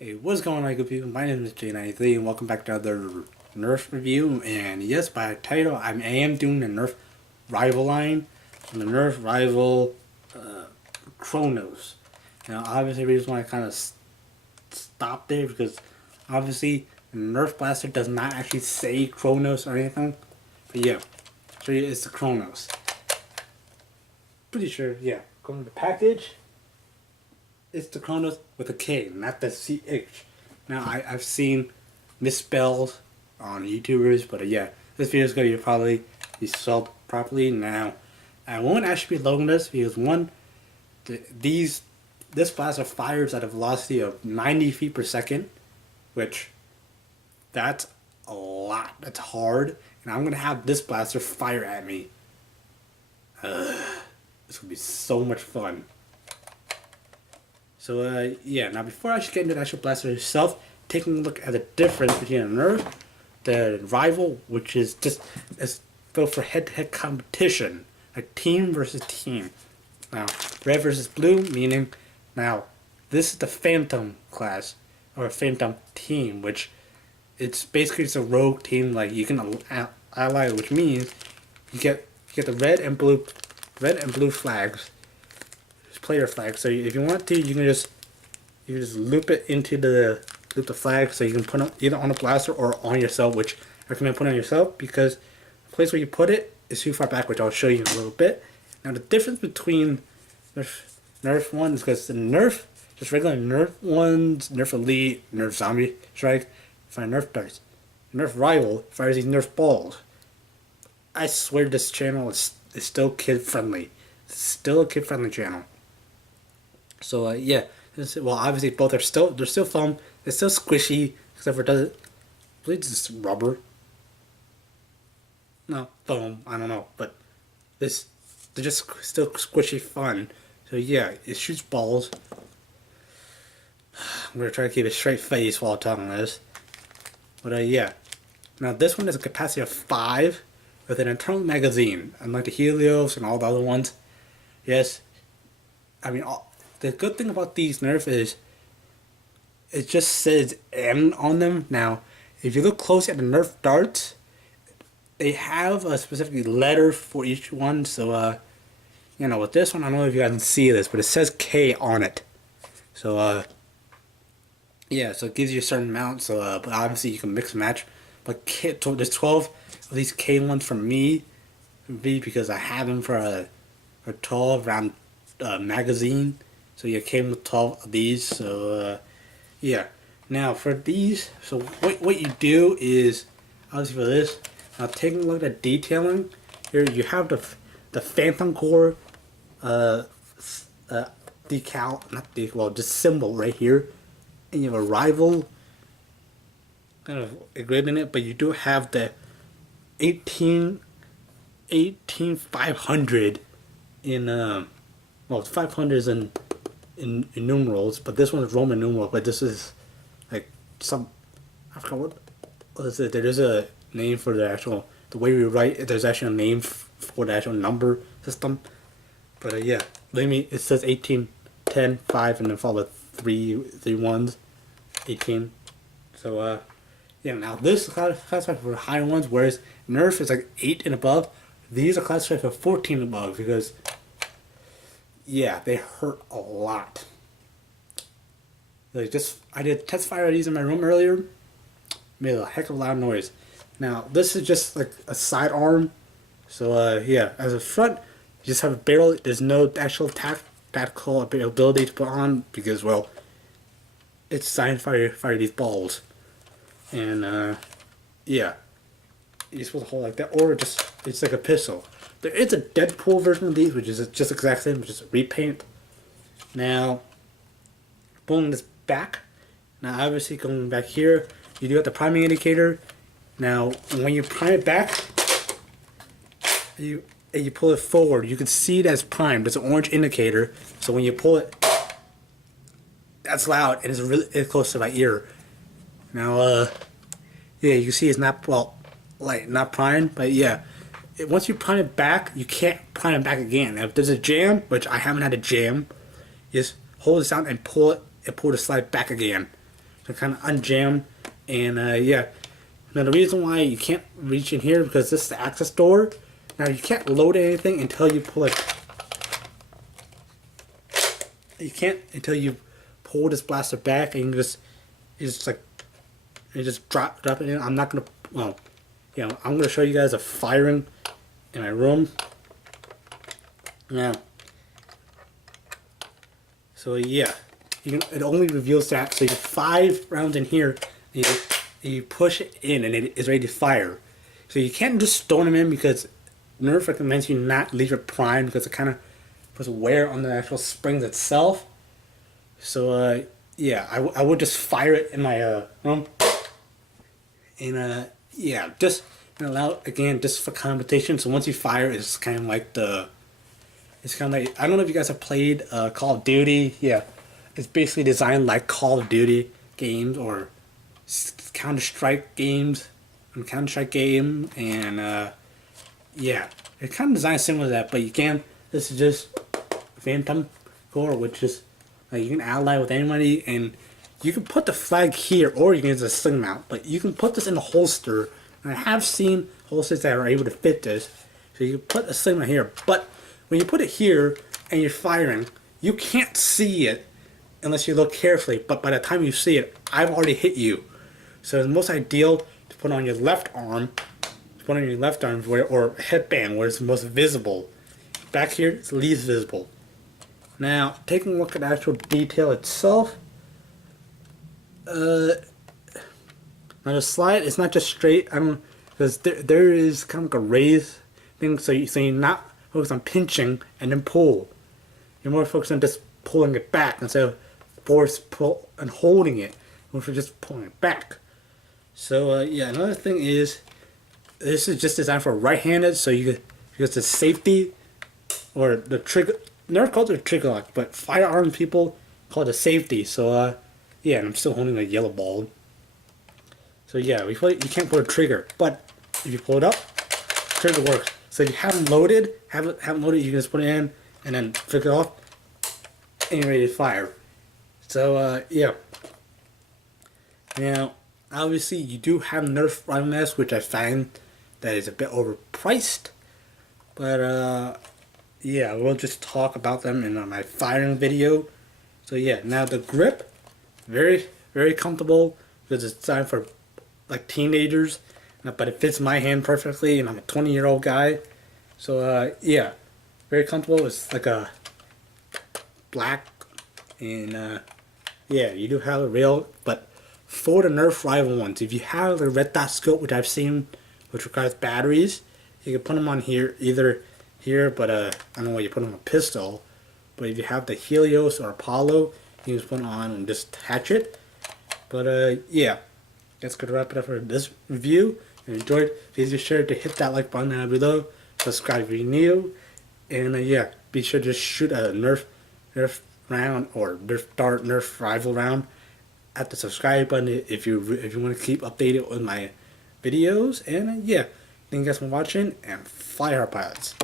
Hey, what's going on, good people? My name is J93 and welcome back to another Nerf review. And yes, by title, I am doing the Nerf rival line from the Nerf rival KRONOS. Now, obviously, we just want to kind of stop there because obviously, the Nerf blaster does not actually say KRONOS or anything. But yeah, so yeah, it's the KRONOS. Pretty sure, yeah. Going to the package. It's the KRONOS with a K, not the CH. Now, I've seen misspells on YouTubers, but yeah, this video is going to probably be spelled properly. Now, I won't actually be loading this because one, this blaster fires at a velocity of 90 feet per second, which that's a lot. That's hard, and I'm going to have this blaster fire at me. This will be so much fun. So yeah, now before I should get into the actual blaster itself, taking a look at the difference between a Nerf, the rival, which is just it's built for head-to-head competition, like team versus team. Now, red versus blue, meaning now this is the Phantom class or Phantom team, which it's basically just a rogue team. Like you can ally, which means you get the red and blue flags. Player flag. So if you want to, you can just loop it into the flag, so you can put it either on a blaster or on yourself. Which I recommend putting on yourself because the place where you put it is too far back, which I'll show you in a little bit. Now the difference between Nerf ones, because the Nerf, just regular Nerf ones, Nerf Elite, Nerf Zombie Strike, fire Nerf darts. Nerf Rival fires these Nerf balls. I swear this channel is still kid friendly. It's still a kid friendly channel. So yeah, well obviously both are they're still foam, they're still squishy, except for I believe it's just rubber. No, foam, I don't know, but they're just still squishy fun. So yeah, it shoots balls. I'm gonna try to keep a straight face while talking this. But yeah. Now this one has a capacity of 5 with an internal magazine, unlike the Helios and all the other ones. Yes, I mean the good thing about these Nerf is it just says M on them. Now, if you look closely at the Nerf darts, they have a specific letter for each one. So, you know, with this one, I don't know if you guys can see this, but it says K on it. So, yeah, so it gives you a certain amount. So, but obviously you can mix and match. But there's 12 of these K ones for me, because I have them for a 12 round magazine. So you came with 12 of these. So yeah. Now for these, so what you do is obviously for this. Now taking a look at detailing, here you have the Phantom Core decal, not decal, well, just symbol right here, and you have a rival kind of engraved in it, but you do have the 18500 in well, 500 is in numerals, but this one is Roman numeral. But this is like some, I forgot what is it. There is a name for the way we write. There's actually a name for the actual number system. But yeah, believe me, it says 18, 10, 5, and then followed three ones, 18. So yeah. Now this is classified for higher ones, whereas Nerf is like 8 and above. These are classified for 14 and above because, yeah, they hurt a lot. Like I did test fire of these in my room earlier. Made a heck of a loud noise. Now this is just like a sidearm. So yeah, as a front, you just have a barrel. There's no actual tactical ability to put on because, well, it's designed to fire these balls. And yeah, you're supposed to hold like that, or it's like a pistol. There is a Deadpool version of these, which is just exact same, which is repaint. Now, pulling this back. Now, obviously, going back here, you do have the priming indicator. Now, when you prime it back, you pull it forward, you can see it as primed. It's an orange indicator. So when you pull it, that's loud, and it's close to my ear. Now, yeah, you can see it's not not primed, but yeah. Once you prime it back, you can't prime it back again. Now, if there's a jam, which I haven't had a jam, you just hold this down and pull the slide back again. to kind of unjam. And yeah, now the reason why you can't reach in here because this is the access door. Now you can't load anything until you pull it. You can't until you pull this blaster back, and you just drop it in. I'm not gonna. Well, yeah, I'm gonna show you guys a firing in my room. Now, so yeah, it only reveals that. So you have 5 rounds in here, and you push it in, and it is ready to fire. So you can't just stone them in because Nerf recommends you not leave it primed because it kind of puts wear on the actual springs itself. So yeah, I would just fire it in my room, and yeah, just allow again just for competition. So once you fire, it's kind of like I don't know if you guys have played Call of Duty. Yeah, it's basically designed like Call of Duty games or Counter-Strike games, and yeah, it's kind of designed similar to that. But you can. This is just Phantom Core, which is you can ally with anybody, and you can put the flag here, or you can use a sling mount. But you can put this in a holster, and I have seen holsters that are able to fit this. So you can put a sling mount here, but when you put it here and you're firing, you can't see it unless you look carefully. But by the time you see it, I've already hit you. So it's most ideal to put on your left arm, or headband where it's most visible. Back here, it's least visible. Now, taking a look at the actual detail itself, now the slide is not just straight. Because there is kind of like a raised thing, so you're not focused on pinching and then pull. You're more focused on just pulling it back instead of force pull and holding it, or for just pulling it back. So yeah, another thing is this is just designed for right-handed, so because the safety or the trigger. Nerf calls it a trigger lock, but firearm people call it a safety. So yeah, and I'm still holding a yellow ball. So yeah, you can't put a trigger, but if you pull it up, trigger works. So if you haven't loaded, you can just put it in and then flick it off, and you're ready to fire. So yeah. Now, obviously, you do have Nerf rifle masks, which I find that is a bit overpriced, but yeah, we'll just talk about them in my firing video. So yeah, now the grip, very, very comfortable because it's designed for like teenagers, but it fits my hand perfectly, and I'm a 20-year-old guy. So yeah, very comfortable. It's like a black, and yeah, you do have a rail, but for the Nerf rival ones, if you have the red dot scope, which I've seen, which requires batteries, you can put them on here, either here, but I don't know why you put on a pistol. But if you have the Helios or Apollo, you can just put it on and just attach it. But yeah, that's gonna wrap it up for this review. If you enjoyed, please be sure to hit that like button down below, subscribe if you're new, and yeah, be sure to shoot a Nerf round or Nerf rival round at the subscribe button if you want to keep updated with my videos. And yeah, thank you guys for watching, and fly hard pilots.